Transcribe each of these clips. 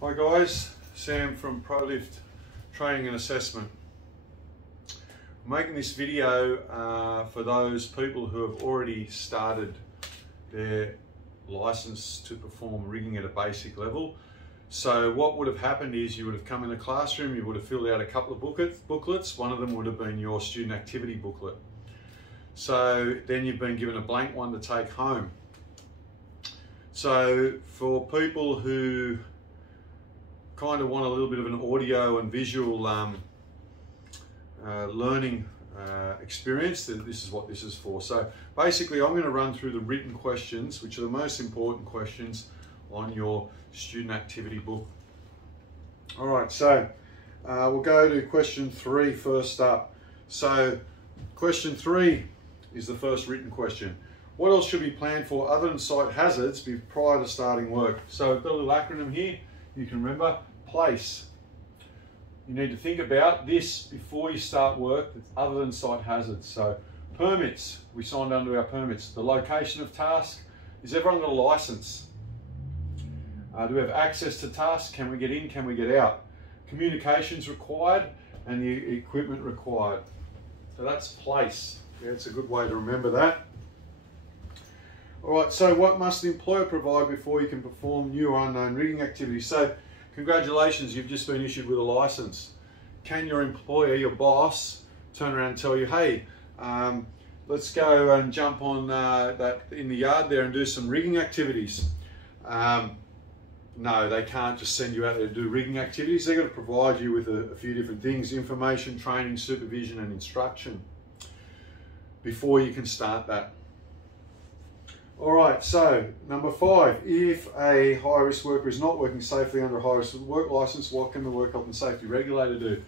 Hi guys, Sam from ProLift Training and Assessment. I'm making this video for those people who have already started their license to perform rigging at a basic level. So what would have happened is you would have come in the classroom, you would have filled out a couple of booklets. One of them would have been your student activity booklet. So then you've been given a blank one to take home. So for people who kind of want a little bit of an audio and visual learning experience, this is what this is for. So basically I'm going to run through the written questions, which are the most important questions on your student activity book. All right, so we'll go to question 3 first up. So question 3 is the first written question. What else should be planned for other than site hazards prior to starting work? So I've got a little acronym here. You can remember PLACE. You need to think about this before you start work that's other than site hazards. So permits, we signed under our permits. The location of task, is everyone got a license? Do we have access to tasks? Can we get in, can we get out? Communications required and the equipment required. So that's PLACE. Yeah, it's a good way to remember that. All right, so what must the employer provide before you can perform new or unknown rigging activities? So congratulations, you've just been issued with a license. Can your employer, your boss, turn around and tell you, hey, let's go and jump on that in the yard there and do some rigging activities? No, they can't just send you out there to do rigging activities. They've got to provide you with a few different things: information, training, supervision and instruction before you can start that. All right, so number 5, if a high-risk worker is not working safely under a high-risk work license, what can the Work Health and Safety Regulator do?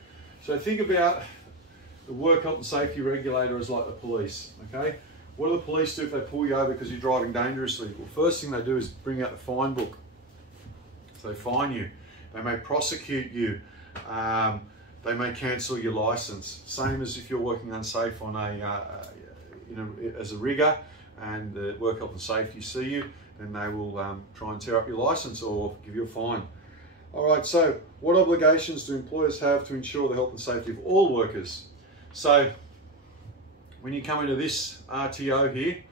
So think about the Work Health and Safety Regulator as like the police, okay? What do the police do if they pull you over because you're driving dangerously? Well, first thing they do is bring out the fine book. So they fine you. They may prosecute you. They may cancel your license. Same as if you're working unsafe on as a rigger, and the Work Health and Safety see you, then they will try and tear up your license or give you a fine. All right, so what obligations do employers have to ensure the health and safety of all workers? So when you come into this RTO here,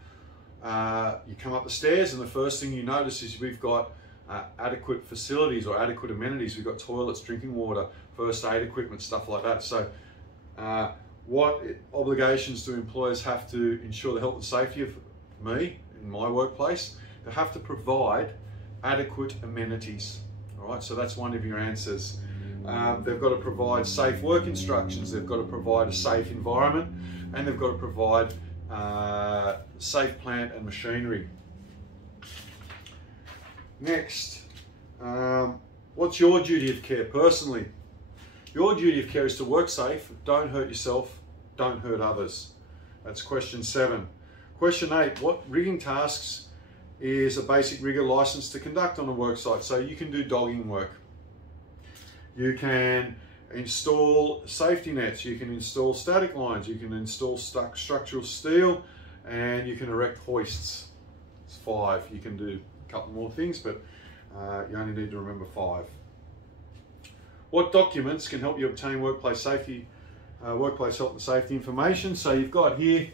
you come up the stairs and the first thing you notice is we've got adequate facilities or adequate amenities. We've got toilets, drinking water, first aid equipment, stuff like that. So what obligations do employers have to ensure the health and safety of me in my workplace? They have to provide adequate amenities. All right, so that's one of your answers. They've got to provide safe work instructions. They've got to provide a safe environment, and they've got to provide safe plant and machinery. Next, what's your duty of care personally? Your duty of care is to work safe, don't hurt yourself, don't hurt others. That's question 7. Question 8, what rigging tasks is a basic rigger license to conduct on a work site? So you can do dogging work. You can install safety nets, you can install static lines, you can install structural steel, and you can erect hoists. It's 5. You can do a couple more things, but you only need to remember 5. What documents can help you obtain workplace safety, workplace health and safety information? So you've got here,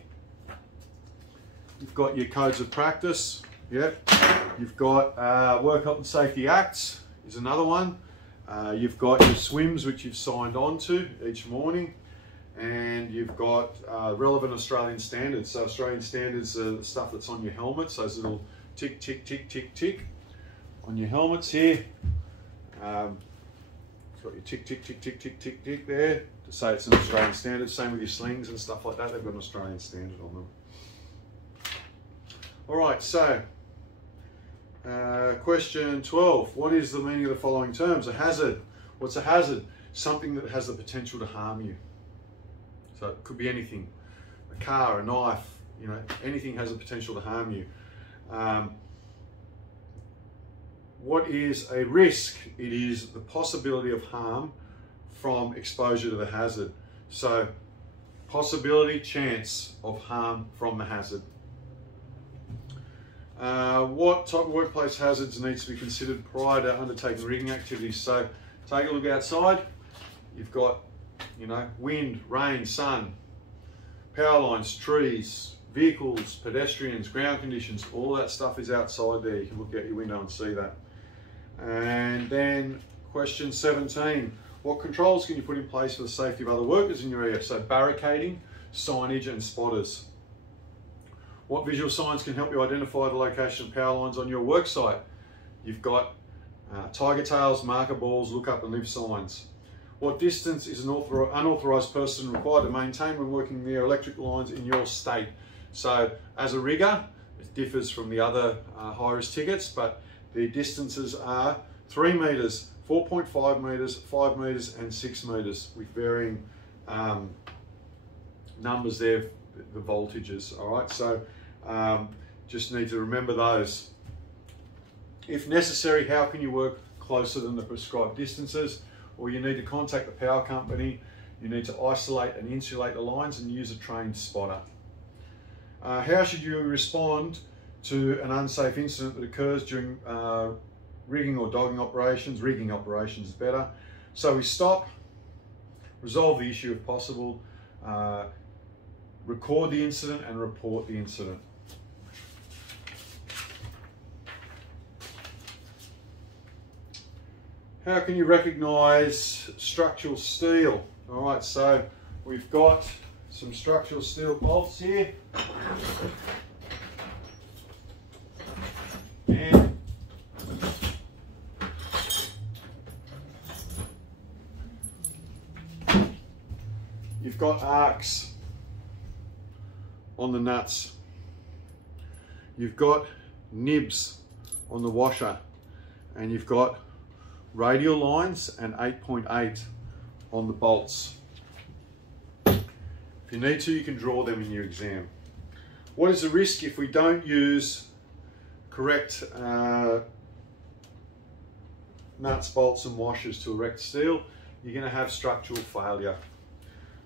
you've got your codes of practice. Yep. You've got Work Health and Safety Acts is another one. You've got your SWIMs, which you've signed on to each morning, and you've got relevant Australian standards. So Australian standards are the stuff that's on your helmets, those little tick, tick, tick, tick, tick on your helmets here. Got your tick, tick, tick, tick, tick, tick, tick there to say it's an Australian standard. Same with your slings and stuff like that. They've got an Australian standard on them. All right, so question 12. What is the meaning of the following terms? A hazard. What's a hazard? Something that has the potential to harm you. So it could be anything. A car, a knife, you know, anything has a potential to harm you. What is a risk? It is the possibility of harm from exposure to the hazard. So possibility, chance of harm from the hazard. What type of workplace hazards needs to be considered prior to undertaking rigging activities? So take a look outside. You've got, you know, wind, rain, sun, power lines, trees, vehicles, pedestrians, ground conditions, all that stuff is outside there. You can look out your window and see that. And then question 17, what controls can you put in place for the safety of other workers in your area? So barricading, signage and spotters. What visual signs can help you identify the location of power lines on your work site? You've got tiger tails, marker balls, look up and live signs. What distance is an unauthorised person required to maintain when working near electric lines in your state? So as a rigger, it differs from the other high-risk tickets, but the distances are 3 metres, 4.5 metres, 5 metres and 6 metres with varying numbers there, the voltages, all right? So just need to remember those. If necessary, how can you work closer than the prescribed distances? Or you need to contact the power company, you need to isolate and insulate the lines and use a trained spotter. How should you respond to an unsafe incident that occurs during rigging or dogging operations? Rigging operations is better. So we stop, resolve the issue if possible, record the incident and report the incident. How can you recognise structural steel? All right, so we've got some structural steel bolts here. And you've got arcs on the nuts. You've got nibs on the washer, and you've got radial lines and 8.8 on the bolts. If you need to, you can draw them in your exam. What is the risk if we don't use correct nuts, bolts and washers to erect steel? You're going to have structural failure.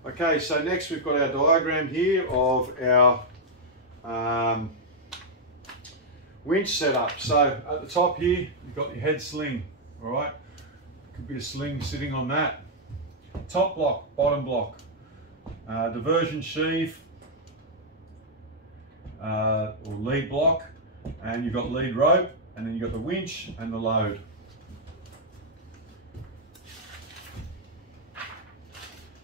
Okay, so next we've got our diagram here of our winch setup. So at the top here, you've got your head sling, all right? Could be a sling sitting on that. Top block, bottom block, diversion sheave, or lead block, and you've got lead rope, and then you've got the winch and the load.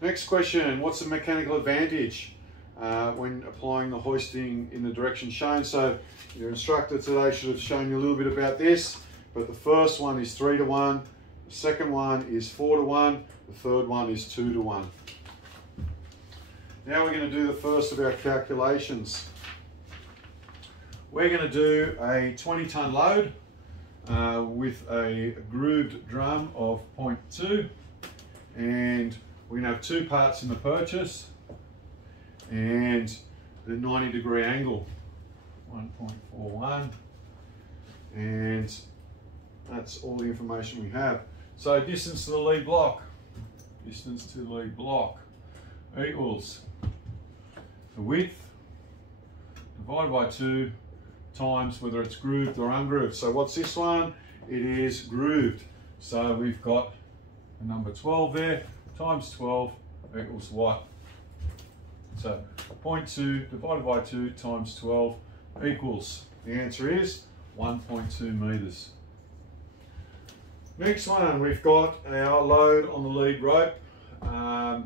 Next question, what's the mechanical advantage when applying the hoisting in the direction shown? So your instructor today should have shown you a little bit about this, but the first one is 3 to 1, the second one is 4 to 1, the third one is 2 to 1. Now we're going to do the first of our calculations. We're going to do a 20-ton load with a grooved drum of 0.2, and we're going to have 2 parts in the purchase and the 90-degree angle, 1.41, and that's all the information we have. So distance to the lead block, equals the width divided by 2 times whether it's grooved or ungrooved. So what's this one? It is grooved. So we've got the number 12 there, times 12 equals what? So 0.2 divided by 2 times 12 equals, the answer is 1.2 metres. Next one, we've got our load on the lead rope.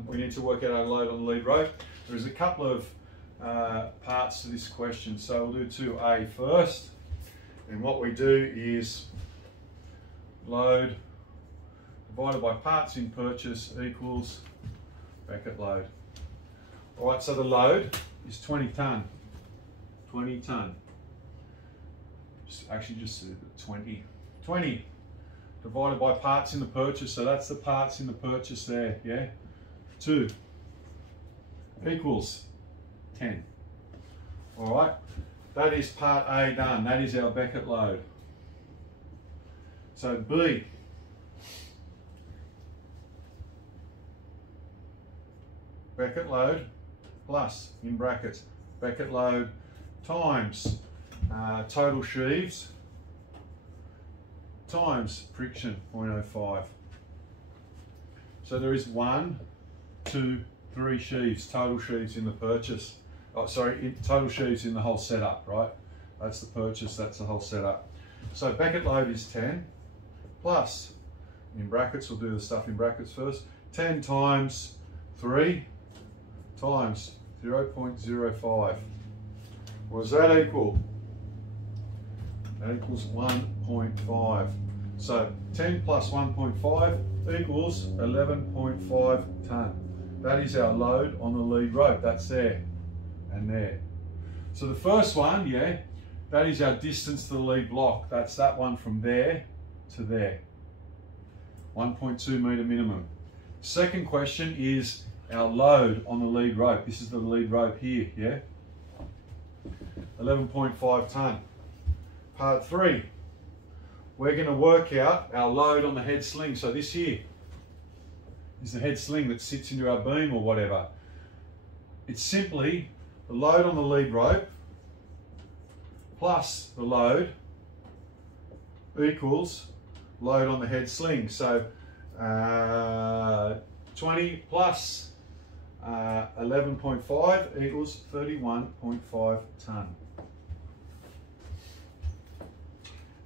We need to work out our load on the lead rope. There's a couple of parts to this question, so we'll do 2A first. And what we do is load divided by parts in purchase equals Beckett load. All right, so the load is 20 tonne. 20 tonne. Actually just 20. 20 divided by parts in the purchase, so that's the parts in the purchase there, yeah? 2 equals 10. All right, that is part A done. That is our Beckett load. So B, Beckett load plus, in brackets, Beckett load times total sheaves times friction, 0.05. So there is 1, 2, 3 sheaves, total sheaves in the purchase. Oh, sorry, total sheaves in the whole setup, right? That's the purchase, that's the whole setup. So Beckett load is 10 plus, in brackets, we'll do the stuff in brackets first, 10 times 3 times 0.05. What does that equal? That equals 1.5. So 10 plus 1.5 equals 11.5 tonne. That is our load on the lead rope. That's there and there. So the first one, yeah, that is our distance to the lead block. That's that one from there to there. 1.2 metre minimum. Second question is our load on the lead rope. This is the lead rope here, yeah? 11.5 tonne. Part 3, we're going to work out our load on the head sling. So this here is the head sling that sits into our beam or whatever. It's simply the load on the lead rope plus the load equals load on the head sling. So 20 plus 11.5 equals 31.5 tonne.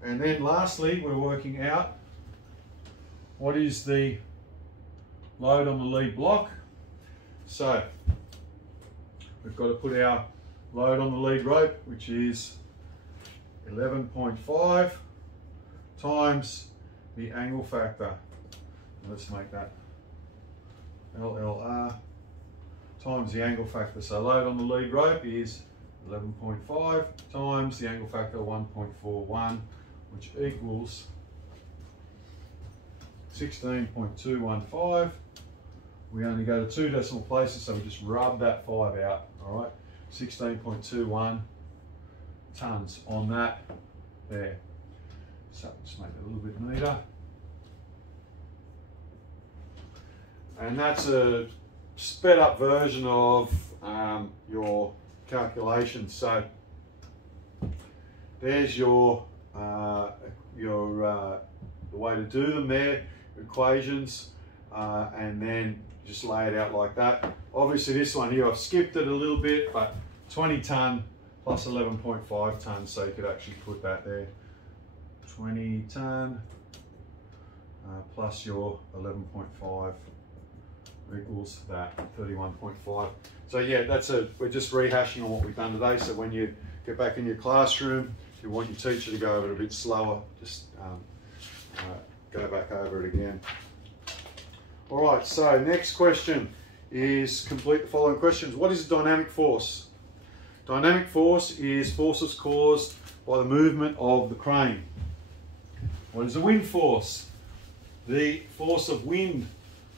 And then lastly, we're working out what is the load on the lead block. So we've got to put our load on the lead rope, which is 11.5 times the angle factor. Let's make that LLR times the angle factor. So load on the lead rope is 11.5 times the angle factor 1.41, which equals 16.215. We only go to 2 decimal places, so we just rub that 5 out, all right? 16.21 tonnes on that there. So just make it a little bit neater. And that's a sped up version of your calculation. So there's your the way to do them there, equations, and then just lay it out like that. Obviously this one here, I've skipped it a little bit, but 20 tonne plus 11.5 tonnes, so you could actually put that there. 20 tonne plus your 11.5 equals that, 31.5. So yeah, we're just rehashing on what we've done today. So when you get back in your classroom, if you want your teacher to go over it a bit slower, just go back over it again. All right, so next question is complete the following questions. What is a dynamic force? Dynamic force is forces caused by the movement of the crane. What is a wind force? The force of wind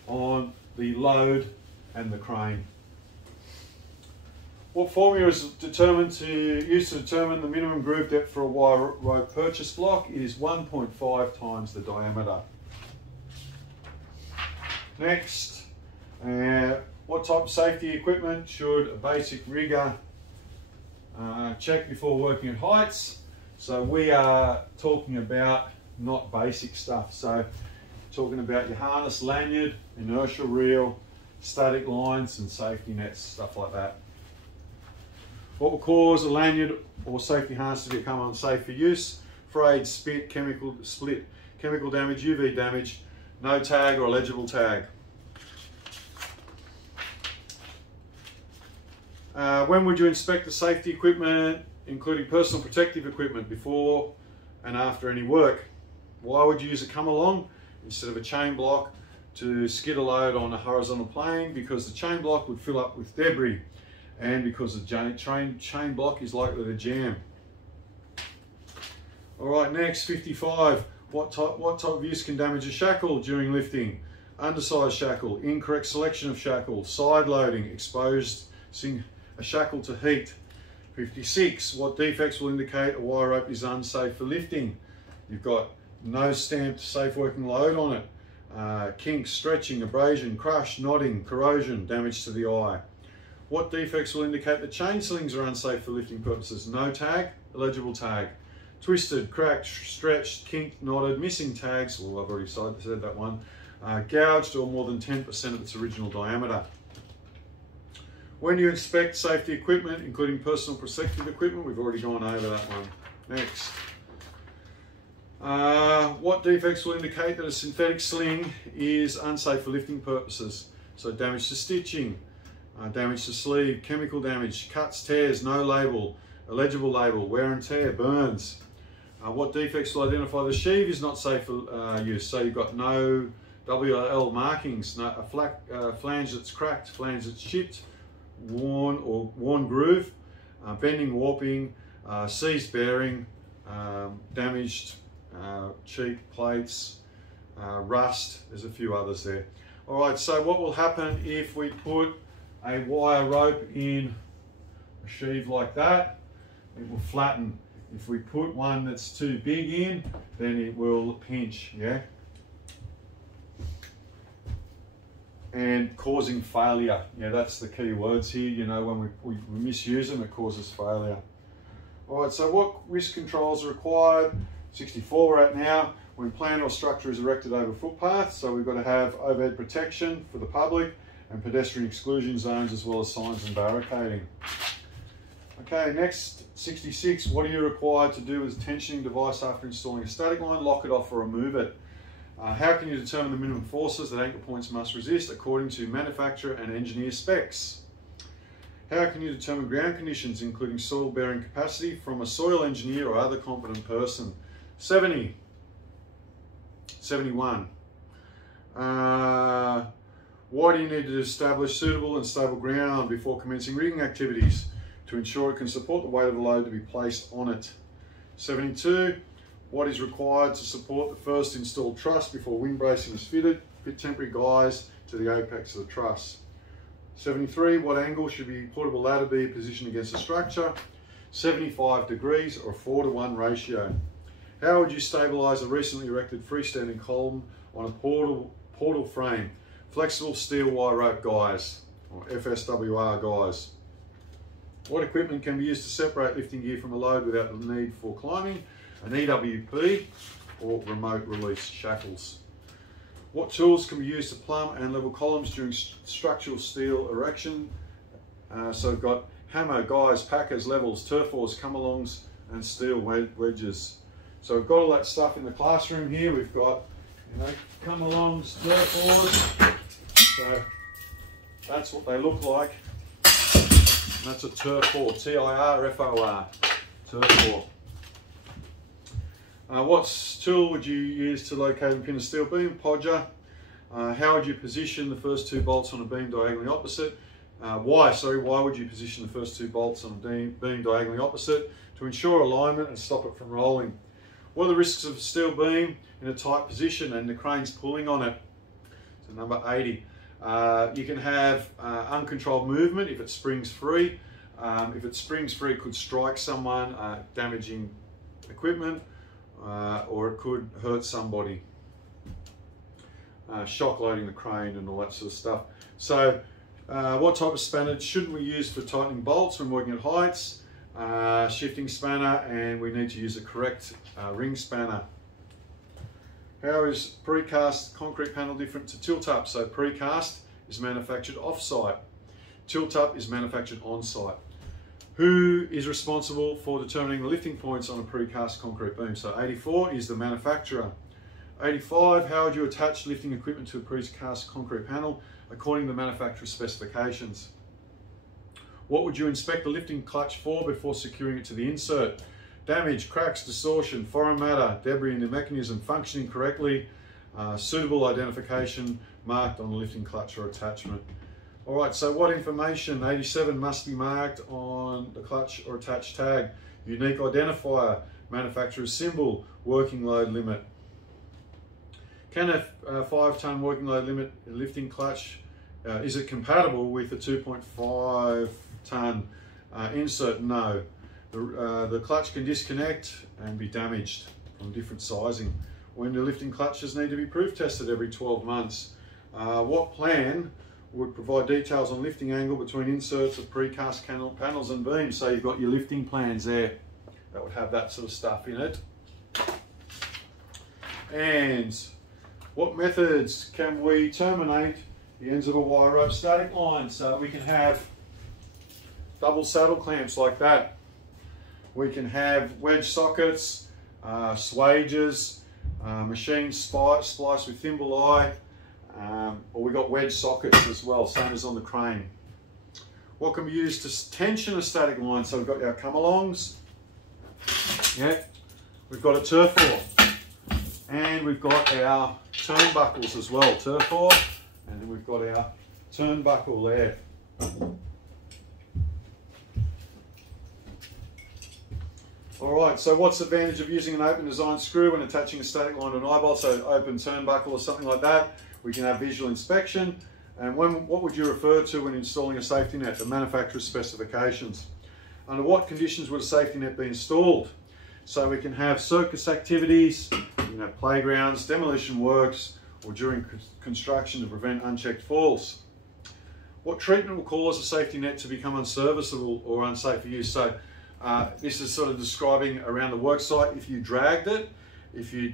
on the load and the crane. What formula is used to determine the minimum groove depth for a wire rope purchase block? It is 1.5 times the diameter. Next, what type of safety equipment should a basic rigger check before working at heights? So we are talking about not basic stuff. So talking about your harness, lanyard, inertial reel, static lines and safety nets, stuff like that. What will cause a lanyard or safety harness to become unsafe for use? Frayed, split, chemical damage, UV damage, no tag or illegible tag. When would you inspect the safety equipment, including personal protective equipment, before and after any work? Why would you use a come along instead of a chain block to skid a load on a horizontal plane? Because the chain block would fill up with debris, and because the chain block is likely to jam. All right, next, 55. What type of use can damage a shackle during lifting? Undersized shackle, incorrect selection of shackle, side loading, exposing a shackle to heat. 56. What defects will indicate a wire rope is unsafe for lifting? You've got no stamped safe working load on it. Kinks, stretching, abrasion, crush, knotting, corrosion, damage to the eye. What defects will indicate the chain slings are unsafe for lifting purposes? No tag, illegible tag. Twisted, cracked, stretched, kinked, knotted, missing tags, well I've already said that one, gouged or more than 10% of its original diameter. When you inspect safety equipment, including personal protective equipment, we've already gone over that one. Next. What defects will indicate that a synthetic sling is unsafe for lifting purposes? So damage to stitching, damage to sleeve, chemical damage, cuts, tears, no label, illegible label, wear and tear, burns. What defects will identify the sheave is not safe for use? So you've got no WL markings, no, a flange that's cracked, flange that's chipped, worn groove, bending, warping, seized bearing, damaged cheek plates, rust. There's a few others there. All right, so what will happen if we put a wire rope in a sheave like that? It will flatten. If we put one that's too big in, then it will pinch, yeah? And causing failure. Yeah, that's the key words here. You know, when we misuse them, it causes failure. All right, so what risk controls are required? 64 we're at now. When plant or structure is erected over footpaths, so we've got to have overhead protection for the public and pedestrian exclusion zones, as well as signs and barricading. Okay, next, 66, what are you required to do with a tensioning device after installing a static line? Lock it off or remove it. How can you determine the minimum forces that anchor points must resist according to manufacturer and engineer specs? How can you determine ground conditions, including soil bearing capacity, from a soil engineer or other competent person? 70. 71. Why do you need to establish suitable and stable ground before commencing rigging activities to ensure it can support the weight of the load to be placed on it? 72. What is required to support the first installed truss before wind bracing is fitted? Fit temporary guys to the apex of the truss. 73. What angle should the portable ladder be positioned against the structure? 75 degrees or a 4:1 ratio. How would you stabilise a recently erected freestanding column on a portal frame? Flexible steel wire rope guys, or FSWR guys. What equipment can be used to separate lifting gear from a load without the need for climbing? An EWP or remote release shackles. What tools can be used to plumb and level columns during structural steel erection? So we've got hammer, guys, packers, levels, turf oars, come-alongs and steel wedges. So we've got all that stuff in the classroom here. We've got, you know, come-alongs, turf oars. So that's what they look like. And that's a turf oar, T-I-R-F-O-R, turf oar. What tool would you use to locate and pin a steel beam? Podger. How would you position the first two bolts on a beam diagonally opposite? Why would you position the first two bolts on a beam diagonally opposite? To ensure alignment and stop it from rolling. What are the risks of a steel beam in a tight position and the crane's pulling on it? So number 80. You can have uncontrolled movement if it springs free. If it springs free, it could strike someone, damaging equipment. Or it could hurt somebody. Shock loading the crane and all that sort of stuff. So what type of spanner shouldn't we use for tightening bolts when working at heights? Shifting spanner, and we need to use a correct ring spanner. How is precast concrete panel different to tilt-up? So precast is manufactured off-site. Tilt-up is manufactured on-site. Who is responsible for determining the lifting points on a precast concrete beam? So 84 is the manufacturer. 85, how would you attach lifting equipment to a precast concrete panel according to the manufacturer's specifications? What would you inspect the lifting clutch for before securing it to the insert? Damage, cracks, distortion, foreign matter, debris in the mechanism functioning correctly, suitable identification marked on the lifting clutch or attachment. All right, so what information? 87 must be marked on the clutch or attached tag. Unique identifier, manufacturer's symbol, working load limit. Can a 5-ton working load limit lifting clutch, is it compatible with a 2.5-ton insert? No. The clutch can disconnect and be damaged from different sizing. When do lifting clutches need to be proof tested? Every 12 months. What plan would provide details on lifting angle between inserts of precast panels and beams? So you've got your lifting plans there. that would have that sort of stuff in it. And what methods can we terminate the ends of a wire rope static line? So we can have double saddle clamps like that. We can have wedge sockets, swages, machine splice with thimble eye, or we got wedge sockets as well, same as on the crane. What can be used to tension a static line? So we've got our come-alongs, yeah, we've got a turf oar, and we've got our turnbuckles as well, turf oar, and then we've got our turnbuckle there. Alright, so what's the advantage of using an open design screw when attaching a static line to an eye bolt? So open turnbuckle or something like that. We can have visual inspection. And what would you refer to when installing a safety net? The manufacturer's specifications. Under what conditions would a safety net be installed? So we can have circus activities, playgrounds, demolition works, or during construction to prevent unchecked falls. What treatment will cause a safety net to become unserviceable or unsafe for use? So this is sort of describing around the work site. If you dragged it, if you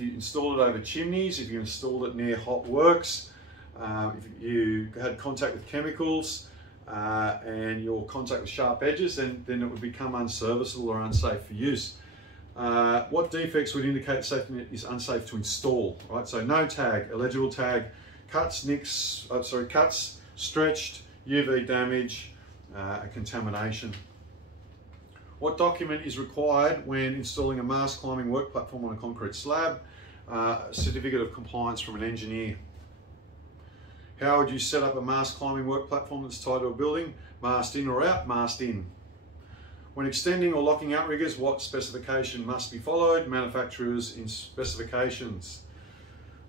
installed it over chimneys, if you installed it near hot works, if you had contact with chemicals and your contact with sharp edges, then it would become unserviceable or unsafe for use. What defects would indicate the safety net is unsafe to install? Right, so no tag, illegible tag, cuts, nicks, cuts, stretched, UV damage, contamination. What document is required when installing a mast climbing work platform on a concrete slab? A certificate of compliance from an engineer. How would you set up a mast climbing work platform that's tied to a building? Mast in or out? Mast in. When extending or locking outriggers, what specification must be followed? Manufacturer's specifications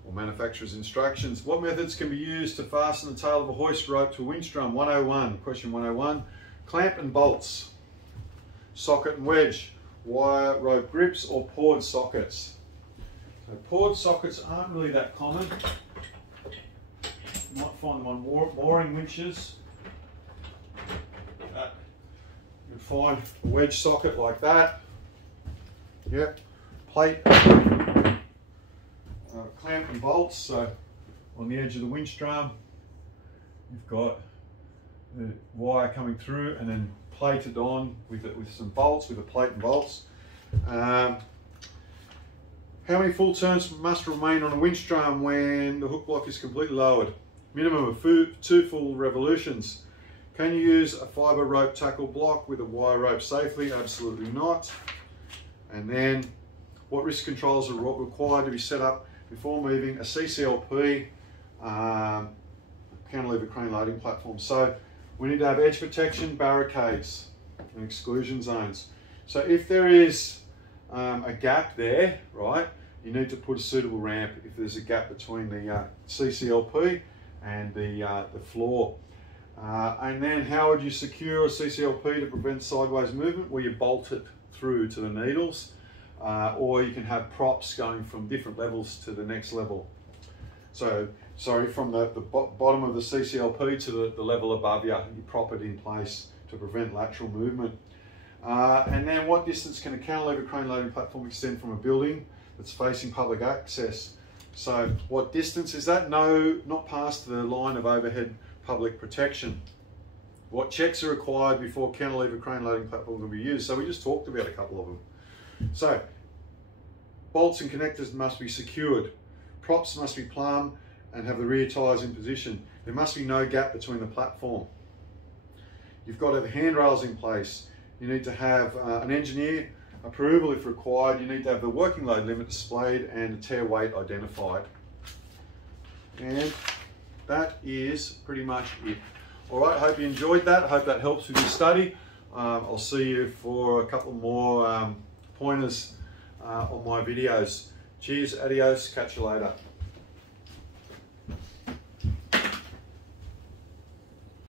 or manufacturer's instructions. What methods can be used to fasten the tail of a hoist rope to a winch drum? 101, question 101. Clamp and bolts. Socket and wedge, wire rope grips, or poured sockets. So poured sockets aren't really that common. You might find them on mooring winches. You'd find a wedge socket like that. Yep. Plate, clamp and bolts. So on the edge of the winch drum, you've got the wire coming through and then plated on with some bolts, with a plate and bolts. How many full turns must remain on a winch drum when the hook block is completely lowered? Minimum of 2 full revolutions. Can you use a fibre rope tackle block with a wire rope safely? Absolutely not. And then, what risk controls are required to be set up before moving a CCLP cantilever crane loading platform? So we need to have edge protection, barricades, and exclusion zones. So if there is a gap there, right, you need to put a suitable ramp if there's a gap between the CCLP and the floor. And then how would you secure a CCLP to prevent sideways movement? Well, you bolt it through to the needles, or you can have props going from different levels to the next level. So, sorry, from the bottom of the CCLP to the level above you, you prop it in place to prevent lateral movement. And then what distance can a cantilever crane loading platform extend from a building that's facing public access? So what distance is that? No, not past the line of overhead public protection. What checks are required before cantilever crane loading platform will be used? So we just talked about a couple of them. So bolts and connectors must be secured. Props must be plumb and have the rear tyres in position. There must be no gap between the platform. You've got to have handrails in place. You need to have an engineer approval if required. You need to have the working load limit displayed and the tear weight identified. And that is pretty much it. All right, hope you enjoyed that. I hope that helps with your study. I'll see you for a couple more pointers on my videos. Cheers, adios, catch you later.